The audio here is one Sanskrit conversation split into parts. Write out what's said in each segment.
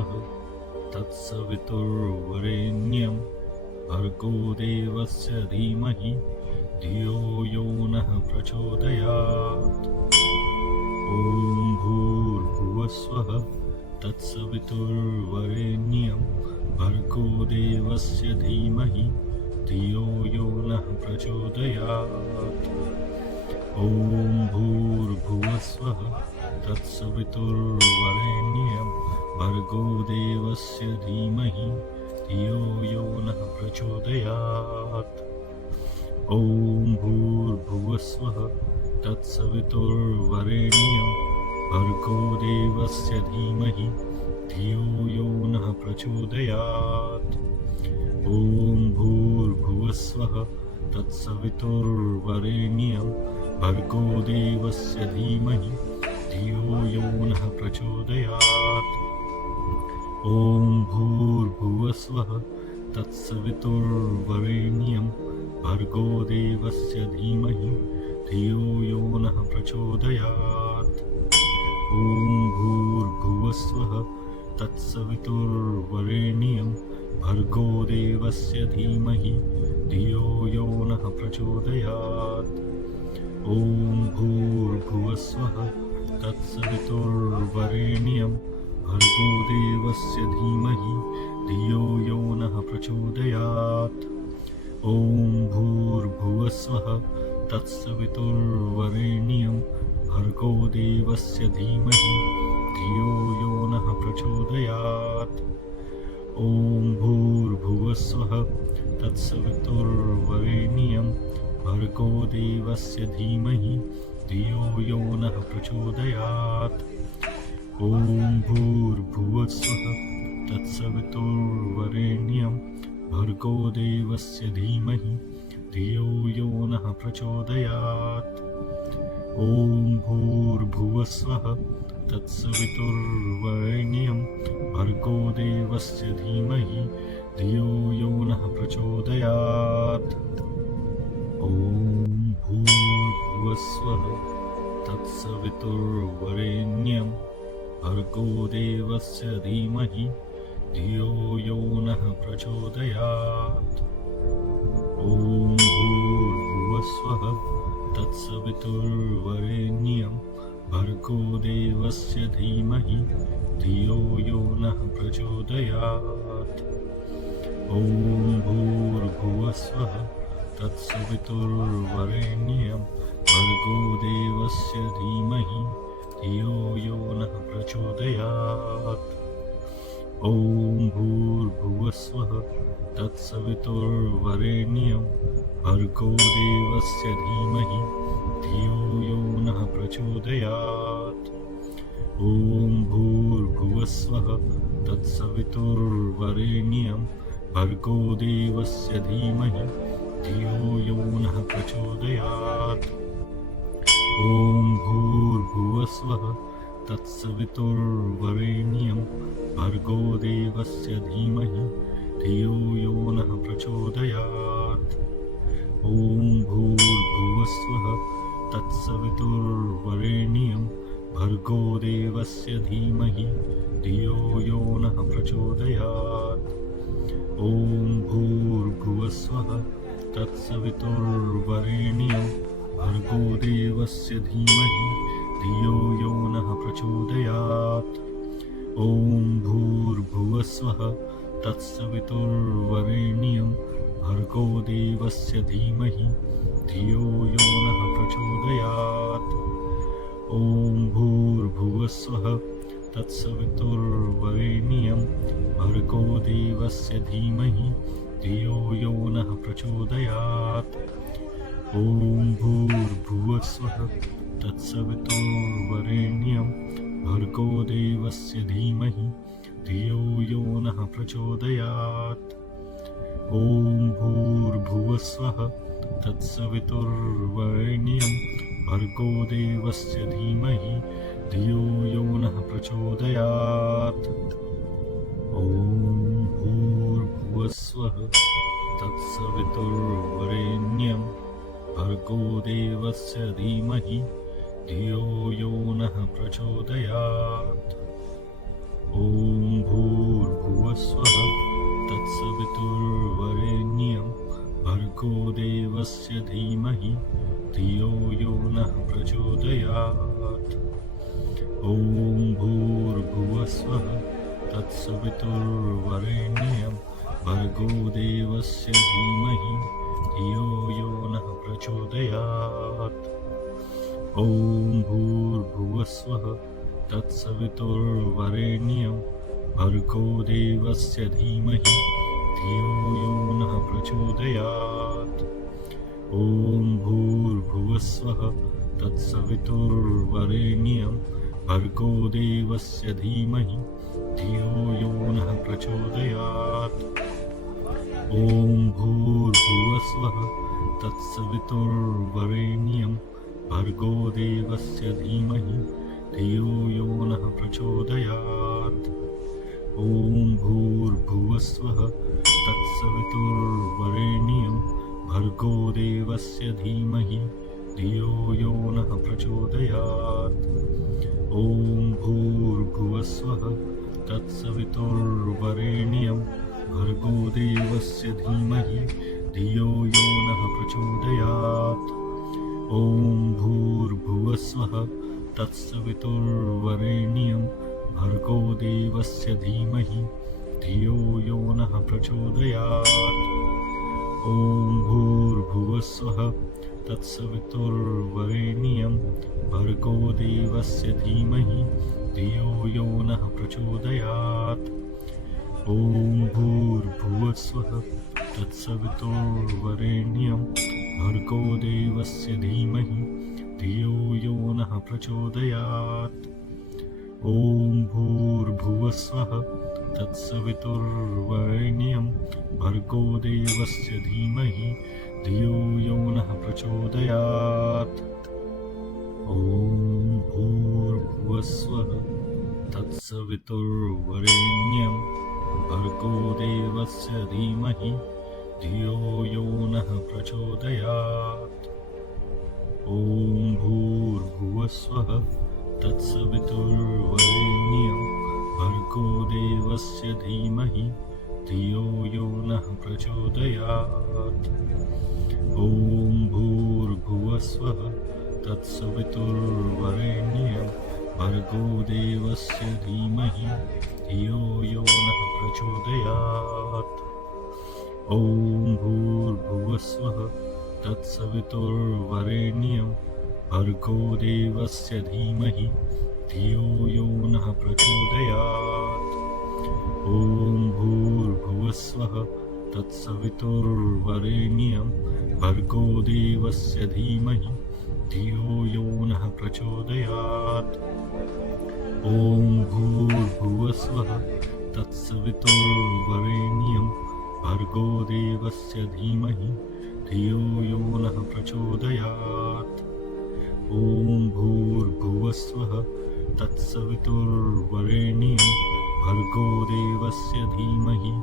भूर्भुवस्वः तत्सवितुर्वरेण्यं भर्गो देवस्य धीमहि धियो यो नः प्रचोदयात्। ॐ भूर्भुवस्वः तत्सवितुर्वरेण्यं भर्गो देवस्य धीमहि धियो यो नः प्रचोदयात्। ॐ भूर्भुवस्वः तत्सवितुर्वरेण्यं भर्गो देवस्य धीमहि धियो यो नः प्रचोदयात्। ॐ भूर्भुवस्वः तत्सवितुर्वरेण्यं भर्गो देवस्य धीमहि धियो यो नः प्रचोदयात्। ॐ भूर्भुवस्वः तत्सवितुर्वरेण्यं भर्गो देवस्य धीमहि धियो यो नः प्रचोदयात्। ॐ भूर्भुवस्वः तत्सवितुर्वरेण्यं भर्गो देवस्य धीमहि धियो यो नः प्रचोदयात्। ॐ भूर्भुवस्वः तत्सवितुर्वरेण्यं भर्गो देवस्य धीमहि धियो यो नः प्रचोदयात्। ॐ भूर्भुवस्वः तत्सवितुर्वरेण्यं भर्गो देवस्य धीमहि धियो यो नः प्रचोदयात्। ॐ भूर्भुवस्वः तत्सवितुर्वरेण्यं भर्गो देवस्य धीमहि धियो यो नः प्रचोदयात्। ॐ भूर्भुवस्वः तत्सवितुर्वरेण्यं भर्गो देवस्य धीमहि धियो यो नः प्रचोदयात्। ॐ भूर्भुवस्वः तत्सवितुर्वरेण्यं भर्गो देवस्य धीमहि धियो यो नः प्रचोदयात्। ॐ भूर्भुवस्वः तत्सवितुर्वरेण्यं भर्गो देवस्य धीमहि धियो यो नः प्रचोदयात्। ॐ भूर्भुवस्वः तत्सवितुर्वरेण्यं भर्गो देवस्य धीमहि धियो यो नः प्रचोदयात्। ॐ भूर्भुवस्वः तत्सवितुर्वरेण्यं भर्गो देवस्य धीमहि धियो यो नः प्रचोदयात्। ॐ भूर्भुवस्वः तत्सवितुर्वरेण्यं भर्गो देवस्य धीमहि धियो यो नः प्रचोदयात्। ॐ भूर्भुवस्वः तत्सवितुर्वरेण्यं भर्गो देवस्य धीमहि धियो यो नः प्रचोदयात्। ॐ भूर्भुवस्वः तत्सवितुर्वरेण्यं भर्गो देवस्य धीमहि धियो यो नः प्रचोदयात्। ॐ भूर्भुवस्वः तत्सवितुर्वरेण्यं भर्गो देवस्य धीमहि धियो यो नः प्रचोदयात्। ॐ भूर्भुवस्वः तत्सवितुर्वरेण्यं भर्गो देवस्य धीमहि धियो यो नः प्रचोदयात्। ॐ भूर्भुवस्वः तत्सवितुर्वरेण्यं भर्गो देवस्य धीमहि धियो यो नः प्रचोदयात्। ॐ भूर्भुवस्वः तत्सवितुर्वरेण्यं भर्गो देवस्य धीमहि धियो यो नः प्रचोदयात्। ॐ भूर्भुवस्वः तत्सवितुर्वरेण्यं भर्गो देवस्य धीमहि धियो यो नः प्रचोदयात्। ॐ भूर्भुवस्वः तत्सवितुर्वरेण्यं भर्गो देवस्य धीमहि धियो यो नः प्रचोदयात्। ॐ भूर्भुवस्वः तत्सवितुर्वरेण्यं भर्गो देवस्य धीमहि धियो यो नः प्रचोदयात्। ॐ भूर्भुवस्वः तत्सवितुर्वरेण्यं भर्गो देवस्य धीमहि धियो यो नः प्रचोदयात्। ॐ भूर्भुवस्वः तत्सवितुर्वरेण्यं भर्गो देवस्य धीमहि धियो यो नः प्रचोदयात्। ॐ भूर्भुवस्वः तत्सवितुर्वरेण्यं भर्गो देवस्य धीमहि धियो यो नः प्रचोदयात्। ॐ भूर्भुवस्वः तत्सवितुर्वरेण्यं भर्गो देवस्य धीमहि धियो यो नः प्रचोदयात्। ॐ भूर्भुवस्वः तत्सवितुर्वरेण्यं भर्गो देवस्य धीमहि धियो यो नः प्रचोदयात्। ॐ भूर्भुवस्वः तत्सवितुर्वरेण्यं भर्गो देवस्य धीमहि धियो यो नः प्रचोदयात्। ॐ भूर्भुवस्वः तत्सवितुर्वरेण्यं भर्गो देवस्य धीमहि धियो यो नः प्रचोदयात्। ॐ भूर्भुवस्वः तत्सवितुर्वरेण्यं भर्गो देवस्य धीमहि धियो यो नः प्रचोदयात्। ॐ भूर्भुवस्वः तत्सवितुर्वरेण्यं भर्गो देवस्य धीमहि धियो यो नः प्रचोदयात्। ॐ भूर्भुवस्वः तत्सवितुर्वरेण्यं भर्गो देवस्य धीमहि धियो यो नः प्रचोदयात्। ॐ भूर्भुवस्वः तत्सवितुर्वरेण्यं भर्गो देवस्य धीमहि धियो यो नः प्रचोदयात्। ॐ भूर्भुवस्वः तत्सवितुर्वरेण्यं भर्गो देवस्य धीमहि धियो यो नः प्रचोदयात्। ॐ भूर्भुवस्वः तत्सवितुर्वरेण्यं भर्गो देवस्य धीमहि धियो यो नः प्रचोदयात्। ॐ भूर्भुवस्वः तत्सवितुर्वरेण्यं भर्गो देवस्य धीमहि धियो यो नः प्रचोदयात्। ॐ भूर्भुवस्वः तत्सवितुर्वरेण्यं भर्गो देवस्य धीमहि धियो यो नः प्रचोदयात्। ॐ भूर्भुवस्वः तत्सवितुर्वरेण्यं भर्गो देवस्य धीमहि धियो यो नः प्रचोदयात्। ॐ भूर्भुवस्वः तत्सवितुर्वरेण्यं भर्गो देवस्य धीमहि धियो यो नः प्रचोदयात्। ॐ भूर्भुवस्वः तत्सवितुर्वरेण्यं भर्गो देवस्य धीमहि धियो यो नः प्रचोदयात्। ॐ भूर्भुवस्वः तत्सवितुर्वरेण्यं भर्गो देवस्य धीमहि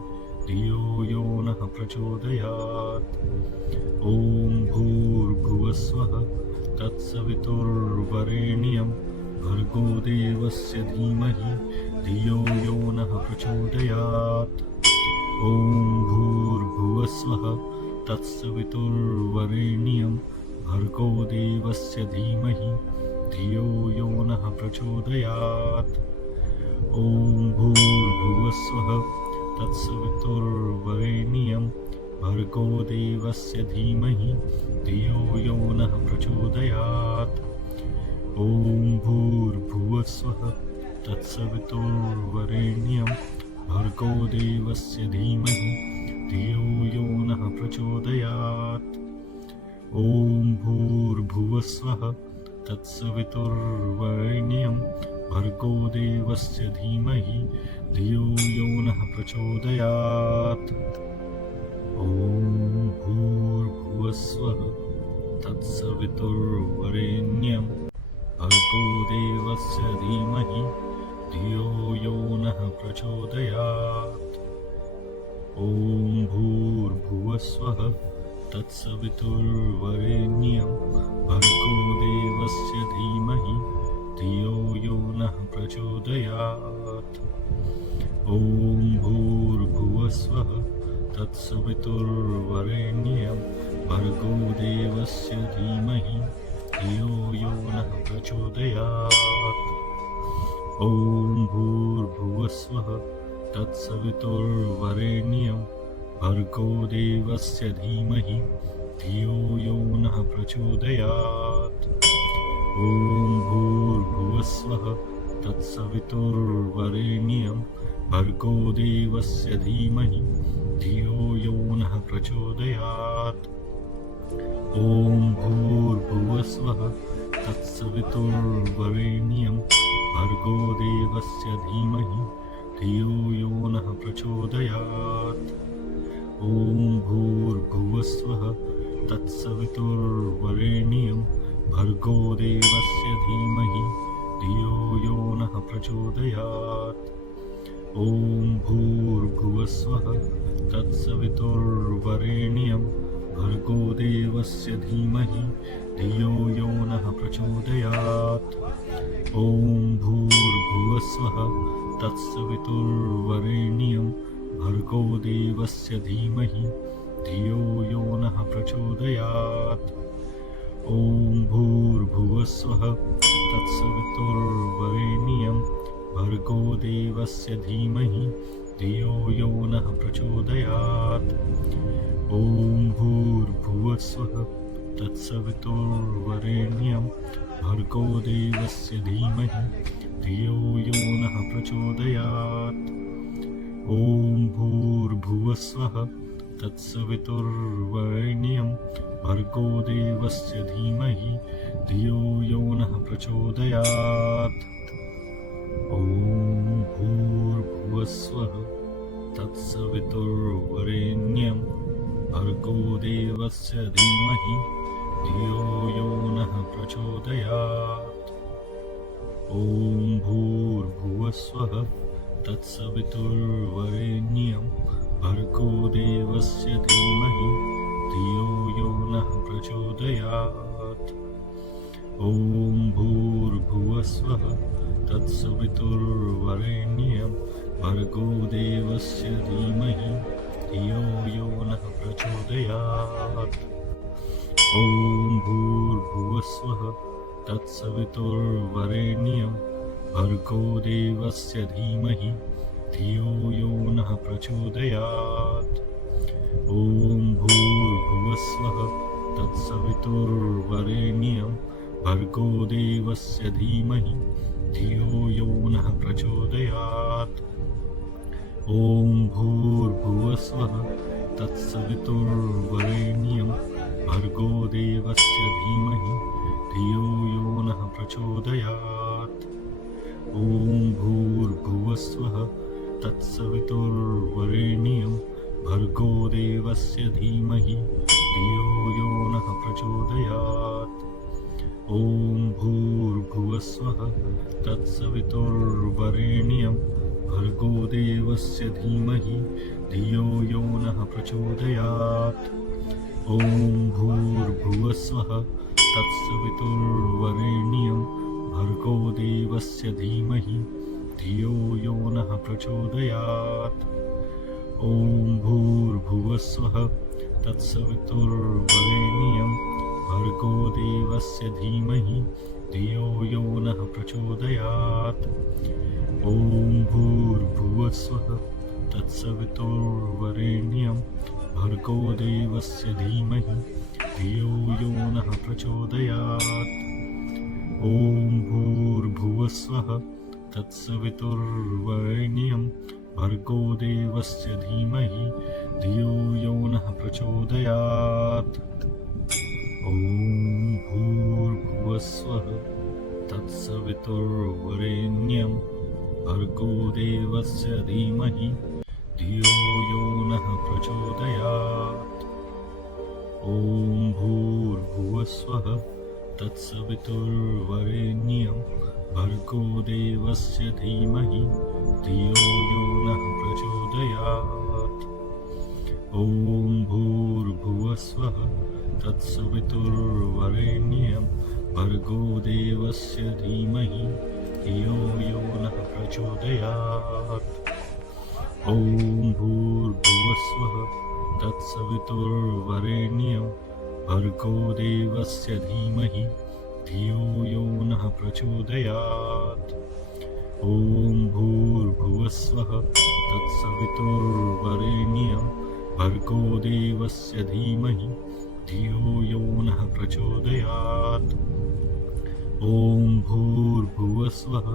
धियो यो नः प्रचोदयात्। ॐ भूर्भुवस्वः तत्सवितुर्वरेण्यं भर्गो देवस्य धीमहि धियो यो नः प्रचोदयात्। ॐ भूर्भुवस्वः तत्सवितुर्वरेण्यं भर्गो देवस्य धीमहि धियो यो नः प्रचोदयात्। ॐ भूर्भुवस्वः तत्सवितुर्वरेण्यं भर्गो देवस्य धीमहि धियो यो नः प्रचोदयात्। ॐ भूर्भुवस्वः तत्सवितुर्वरेण्यं भर्गो देवस्य धीमहि धियो यो नः प्रचोदयात्। ॐ भूर्भुवस्वः तत्सवितुर्वरेण्यं भर्गो देवस्य धीमहि धियो यो नः प्रचोदयात्। ॐ भूर्भुवस्वः तत्सवितुर्वरेण्यं भर्गो देवस्य धीमहि धियो यो नः प्रचोदयात्। ॐ भूर्भुवस्वः तत्सवितुर्वरेण्यं भर्गो देवस्य धीमहि धियो यो नः प्रचोदयात्। ॐ ॐ भूर्भुवस्वः तत्सवितुर्वरेण्यं भर्गो देवस्य धीमहि धियो यो नः प्रचोदयात् ॐ भूर्भुवस्वः तत्सवितुर्वरेण्यं भर्गो देवस्य धीमहि धियो यो नः प्रचोदयात् ॐ भूर्भुवस्वः तत्सवितुर्वरेण्यं भर्गो देवस्य धीमहि धियो यो नः प्रचोदयात् ॐ भूर्भुवस्वः तत्सवितुर्वरेण्यं भर्गो देवस्य धीमहि धियो यो नः प्रचोदयात् ॐ भूर्भुवस्वः तत्सवितुर्वरेण्यं भर्गो देवस्य धीमहि धियो यो नः प्रचोदयात् ॐ भूर्भुवस्वः तत्सवितुर्वरेण्यं भर्गो देवस्य धीमहि धियो यो नः प्रचोदयात् ॐ भूर्भुवस्वः तत्सवितुर्वरेण्यं भर्गो देवस्य धीमहि धियो यो नः प्रचोदयात् ॐ भूर्भुवस्वः तत्सवितुर्वरेण्यं भर्गो देवस्य धीमहि धियो यो नः प्रचोदयात् ॐ भूर्भुवस्वः तत्सवितुर्वरेण्यं भर्गो देवस्य धीमहि धियो यो नः प्रचोदयात् ॐ भूर्भुवस्वः तत्सवितुर्वरेण्यं भर्गो देवस्य धीमहि धियो यो नः प्रचोदयात् ॐ भूर्भुवस्वः तत्सवितुर्वरेण्यं भर्गो देवस्य धीमहि धियो यो नः प्रचोदयात् ॐ भूर्भुवस्वः तत्सवितुर्वरेण्यं भर्गो देवस्य धीमहि धियो यो नः प्रचोदयात् ॐ भूर्भुवस्वः तत्सवितुर्वरेण्यं भर्गो देवस्य धीमहि धियो यो नः प्रचोदयात् ॐ भूर्भुवस्वः तत्सवितुर्वरेण्यं भर्गो देवस्य धीमहि धियो यो नः प्रचोदयात् ॐ भूर्भुवस्वः तत्सवितुर्वरेण्यं भर्गो देवस्य धीमहि धियो यो नः प्रचोदयात् ॐ भूर्भुवस्वः तत्सवितुर्वरेण्यं भर्गो देवस्य धीमहि धियो यो नः प्रचोदयात् ॐ भूर्भुवस्वः तत्सवितुर्वरेण्यं भर्गो देवस्य धीमहि धियो यो नः प्रचोदयात् ॐ भूर्भुवस्वः तत्सवितुर्वरेण्यं भर्गो देवस्य धीमहि धियो यो नः प्रचोदयात् ॐ भूर्भुवस्वः तत्सवितुर्वरेण्यं भर्गो देवस्य धीमहि धियो यो नः प्रचोदयात् ॐ भूर्भुवस्वः तत्सवितुर्वरेण्यं भर्गो देवस्य धीमहि धियो यो नः प्रचोदयात् ॐ भूर्भुवस्वः तत्सवितुर्वरेण्यं भर्गो देवस्य धीमहि धियो यो नः प्रचोदयात् ॐ भूर्भुवस्वः तत्सवितुर्वरेण्यं भर्गो देवस्य धीमहि धियो यो नः प्रचोदयात् ॐ भूर्भुवस्वः तत्सवितुर्वरेण्यं भर्गो देवस्य धीमहि धियो यो नः प्रचोदयात् ॐ भूर्भुवस्वः तत्सवितुर्वरेण्यं भर्गो देवस्य धीमहि धियो यो नः प्रचोदयात् ॐ भूर्भुवस्वः तत्सवितुर्वरेण्यं भर्गो देवस्य धीमहि धियो यो नः प्रचोदयात् ॐ भूर्भुवस्वः तत्सवितुर्वरेण्यं भर्गो देवस्य धीमहि धियो यो नः प्रचोदयात्। ॐ भूर्भुवस्वः तत्सवितुर्वरेण्यं भर्गो देवस्य धीमहि धियो यो नः प्रचोदयात्। ॐ भूर्भुवस्वः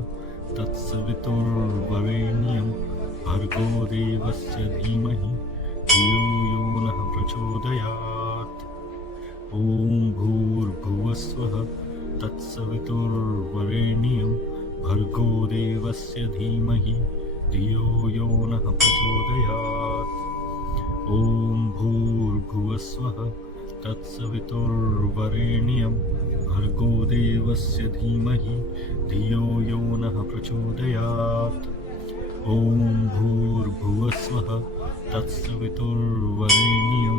तत्सवितुर्वरेण्यं भर्गो देवस्य धीमहि धियो यो नः प्रचोदयात्। ॐ भूर्भुवस्वः तत्सवितुर्वरेण्यं भर्गो देवस्य धीमहि धियो यो नः प्रचोदयात्। ॐ भूर्भुवस्वः तत्सवितुर्वरेण्यं भर्गो देवस्य धीमहि धियो यो नः प्रचोदयात्। ॐ भूर्भुवस्वः तत्सवितुर्वरेण्यं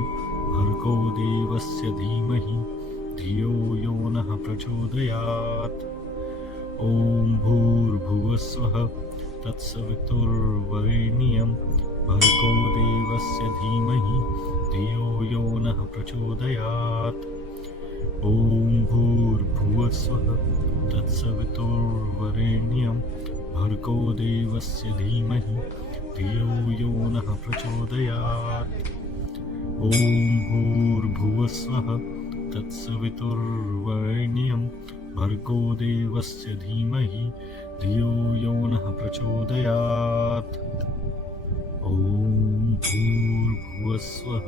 भर्गो देवस्य धीमहि धियो यो नः प्रचोदयात्। ॐ भूर्भुवस्वः तत्सवितुर्वरेण्यं भर्गो देवस्य धीमहि धियो यो नः प्रचोदयात्। ॐ भूर्भुवस्वः तत्सवितुर्वरेण्यं भर्गो देवस्य धीमहि धियो यो नः प्रचोदयात्। ॐ भूर्भुवस्वः तत्सवितुर्वरेण्यं भर्गो देवस्य धीमहि धियो यो नः प्रचोदयात्। ॐ भूर्भुवस्वः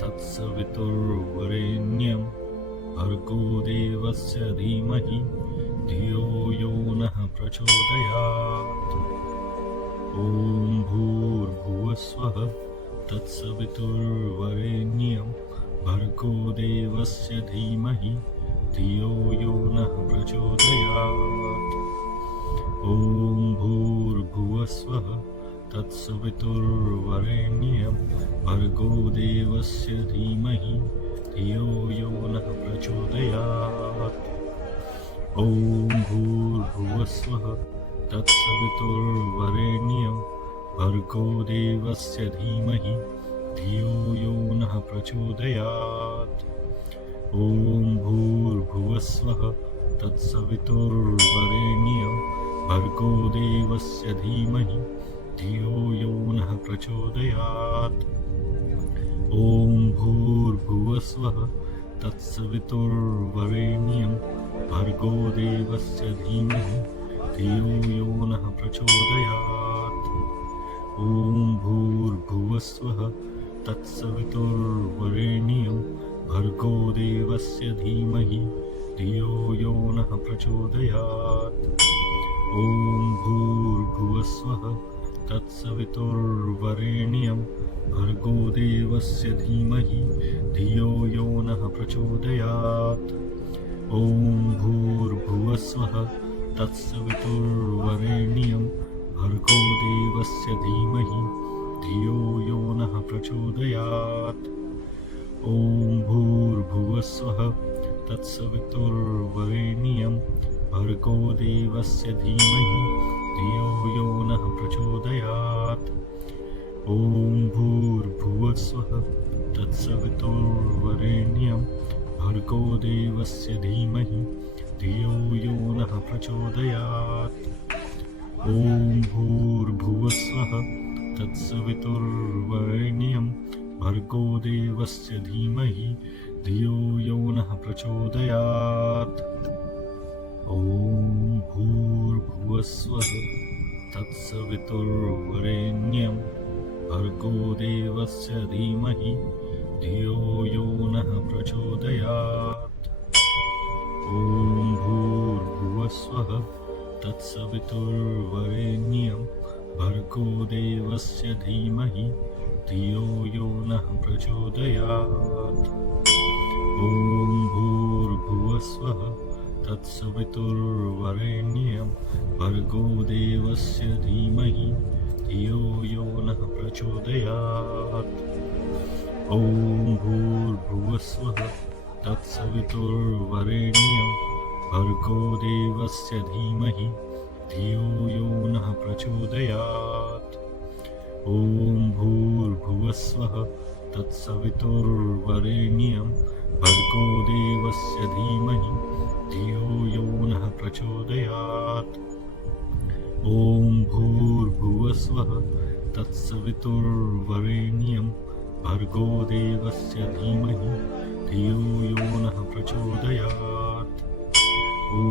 तत्सवितुर्वरेण्यं भर्गो देवस्य धीमहि धियो यो नः प्रचोदयात्। ॐ भूर्भुवस्वः तत्सवितुर्वरेण्यं भर्गो देवस्य धीमहि धियो यो नः प्रचोदयात्। ॐ भूर्भुवस्वः तत्सवितुर्वरेण्यं भर्गो देवस्य धीमहि धियो यो नः प्रचोदयात्। ॐ भूर्भुवस्वः तत्सवितुर्वरेण्यं भर्गो देवस्य धीमहि धियो यो नः प्रचोदयात्। ॐ भूर्भुवस्वः तत्सवितुर्वरेण्यं भर्गो देवस्य धीमहि धियो यो नः प्रचोदयात्। ॐ भूर्भुवस्वः तत्सवितुर्वरेण्यं भर्गो देवस्य धीमहि धियो यो नः प्रचोदयात्। ॐ भूर्भुवस्वः तत्सवितुर्वरेण्यं भर्गो देवस्य धीमहि धियो यो नः प्रचोदयात्। ॐ भूर्भुवस्वः तत्सवितुर्वरेण्यं भर्गो देवस्य धीमहि धियो यो नः प्रचोदयात्। ॐ भूर्भुवस्वः तत्सवितुर्वरेण्यं भर्गो देवस्य धीमहि धियो यो नः प्रचोदयात्। ॐ भूर्भुवस्वः तत्सवितुर्वरेण्यं भर्गो देवस्य धीमहि धियो यो नः प्रचोदयात्। ॐ भूर्भुवस्वः तत्सवितुर्वरेण्यं भर्गो देवस्य धीमहि धियो यो नः प्रचोदयात्। ॐ भूर्भुवस्वः तत्सवितुर्वरेण्यं भर्गो देवस्य धीमहि धियो यो नः प्रचोदयात्। ॐ भूर्भुवस्वः तत्सवितुर्वरेण्यं भर्गो देवस्य धीमहि धियो यो नः प्रचोदयात्। ॐ भूर्भुवस्वः तत्सवितुर्वरेण्यं भर्गो देवस्य धीमहि धियो यो नः प्रचोदयात्। ॐ भूर्भुवस्वः तत्सवितुर्वरेण्यं भर्गो देवस्य धीमहि धियो यो नः प्रचोदयात्। ॐ भूर्भुवस्वः तत्सवितुर्वरेण्यं भर्गो देवस्य धीमहि धियो यो नः प्रचोदयात्। ॐ ॐ भूर्भुवस्वः तत्सवितुर्वरेण्यं भर्गो देवस्य धीमहि धियो यो नः प्रचोदयात्। ॐ भूर्भुवस्वः तत्सवितुर्वरेण्यं भर्गो देवस्य धीमहि धियो यो नः प्रचोदयात्। ॐ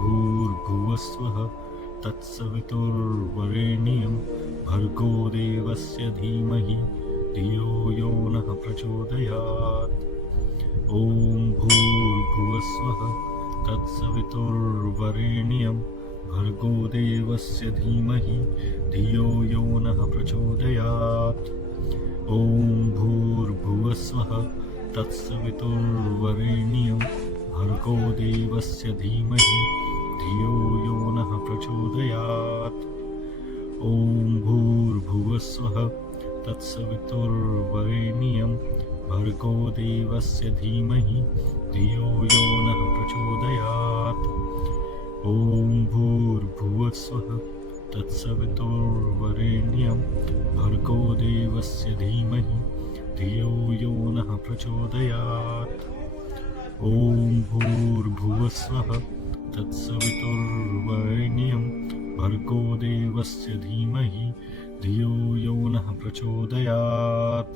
भूर्भुवस्वः तत्सवितुर्वरेण्यं भर्गो देवस्य धीमहि धियो यो नः प्रचोदयात्। ॐ भूर्भुवस्वः तत्सवितुर्वरेण्यं भर्गो देवस्य धीमहि धियो यो नः प्रचोदयात्। ॐ भूर्भुवस्वः तत्सवितुर्वरेण्यं भर्गो देवस्य धीमहि धियो यो नः प्रचोदयात्। ॐ भूर्भुवस्वः तत्सवितुर्वरेण्यं भर्गो देवस्य धीमहि धियो यो नः प्रचोदयात्। ॐ भूर्भुवस्वः तत्सवितुर्वरेण्यं भर्गो देवस्य धीमहि धियो यो नः प्रचोदयात्। ॐ भूर्भुवस्वः तत्सवितुर्वरेण्यं भर्गो देवस्य धीमहि धियो यो नः प्रचोदयात्।